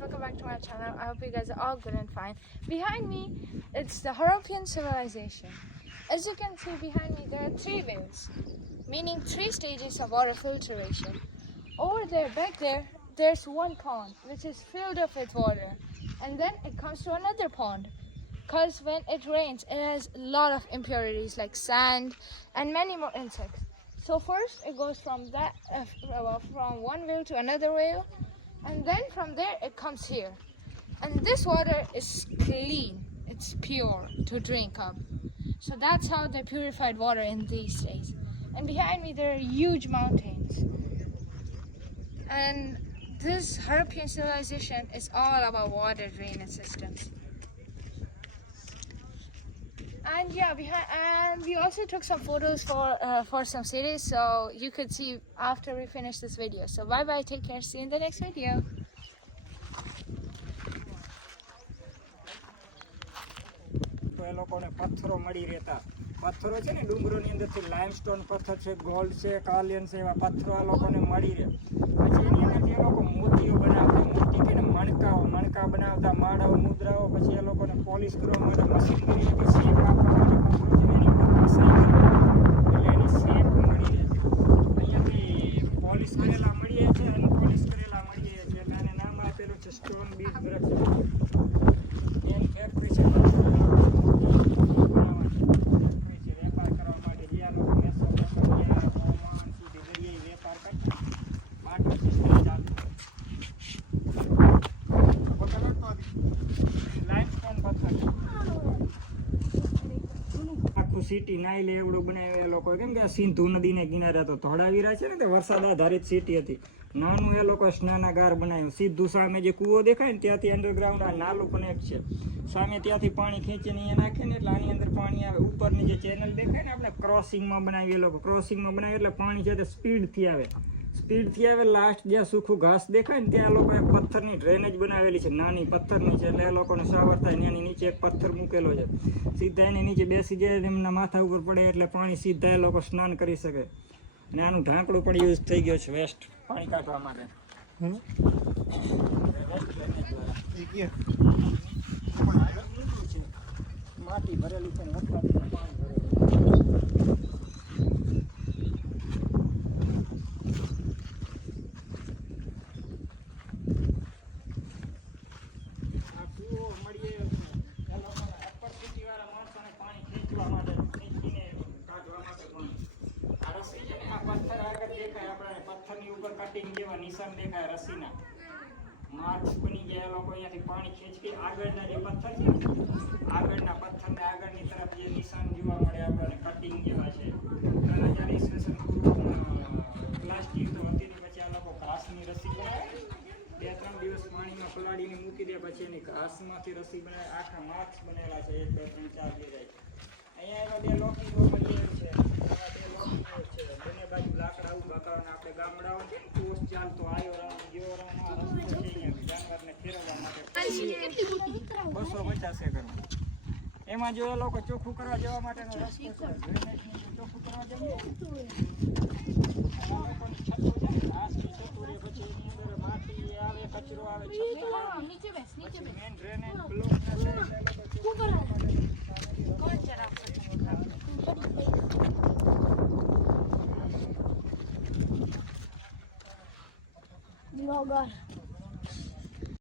welcome back to my channel. I hope you guys are all good and fine. Behind me, it's the Harappan civilization. As you can see behind me, there are 3 waves, meaning 3 stages of water filtration. Over there, back there, there's one pond which is filled up with water, and then it comes to another pond. Because when it rains, it has a lot of impurities like sand and many more insects. So first it goes from that from one whale to another whale, and then from there it comes here. And this water is clean, it's pure to drink up. So that's how they purified water in these days. And behind me there are huge mountains. And this Harappan civilization is all about water drainage systems. And yeah, and we also took some photos for some cities, so you could see after we finish this video. So bye bye, take care, see you in the next video. એ લોકોને પથ્થરો મળી રહેતા પથ્થરો છે ને ડુંગરોની અંદરથી limestone પથ્થર છે, ગોલ્ડ છે, કાલિયન છે, એવા પથ્થરો આ લોકોને મળી રહે. પછી એની અંદરથી એ લોકો મોતીઓ બનાવતા, મોતી કે ને મણકા બનાવતા, માળાઓ, મુદ્રાઓ. પછી એ લોકોને પોલિશ કરવા માટે મશીનરી કે શેપ આપવા માટે પથ્થરો છે એની ઉપર ઘસાઈ એટલે એની શેપ મળી રહે. અહીંયાથી પોલિશ કરેલા મળી જાય છે, અનપોલિશ કરેલા મળી જાય છે, એટલે આને નામ આપેલું છે સ્ટોન બીજ બ્રશ. એની ફેક્ટરી છે સિટી નાઈ લે એવડું બનાવે એ લોકો. કેમ કે સિંધુ નદીને કિનારે તો ધોળાવીરા છે ને તે વરસાદ આધારિત સિટી હતી. નાનું એ લોકો સ્નાનાગાર બનાવ્યું. સીધું સામે જે કૂવો દેખાય ને ત્યાંથી અંડરગ્રાઉન્ડ આ નાલું કનેક્ટ છે. સામે ત્યાંથી પાણી ખેંચીને અહીંયા નાખે ને એટલે આની અંદર પાણી આવે. ઉપરની જે ચેનલ દેખાય ને આપણે ક્રોસિંગમાં બનાવીએ એ લોકો. ક્રોસિંગમાં બનાવીએ એટલે પાણી છે તે સ્પીડથી આવે. લાસ્ટ જ્યાં સૂકું ઘાસ દેખાય ને ત્યાં લોકો એક પથ્થરની ડ્રેનેજ બનાવેલી છે, નાની પથ્થરની છે. એટલે એ લોકોને શાવર થાય ને એની નીચે એક પથ્થર મૂકેલો છે. સીધા એની નીચે બેસી જાય, એમના માથા ઉપર પડે એટલે પાણી સીધા એ લોકો સ્નાન કરી શકે. અને આનું ઢાંકણું પણ યુઝ થઈ ગયો છે વેસ્ટ પાણી કાઢવા માટે. માટી ભરેલી છે ને વરસાદનું પાણી ભરેલું. પથ્થરની ઉપર કટિંગ જેવા નિશાન દેખાય રસીના માર્ક્સ બની ગયા. લોકો અહીંયાથી પાણી ખેંચી આગળના જે પથ્થર છે, આગળના પથ્થરને આગળની તરફ જે નિશાન જોવા મળે આપણને કટિંગ જેવા છે. 3000 ઈસવીસન પ્લાસ્ટિક તો હતી ને પછી આ લોકો ઘાસની રસી બનાવે. 2-3 દિવસ પાણીમાં પલાળીને મૂકી દે, પછી એની ઘાસમાંથી રસી બનાવે. આખા માર્ક્સ બનેલા છે 1, 2, 3, 4 બે જાય. અહીંયા એવા 2 લોકીઓ મળી છે. બંને બાજુ લાકડા ઉભા કરવાના. આપણે ગામડાઓ છે ને કોસ ચાલતો આવ્યો રામ જેવો રામ આ રસ્તો છે જાનવરને ફેરવવા માટે 250 એકર. એમાં જો એ લોકો ચોખ્ખું કરવા જવા માટેનો રસ્તો છે. ચોખ્ખું કરવા જઈએ લોકોની છતો છે ને ઘાસની છતો રહે, પછી એની અંદર માટી આવે, કચરો આવે, મેન ડ્રેનેજ બ્લોક ના છે એટલે લોકો ચોખ્ખું કરવા માટે Oh God.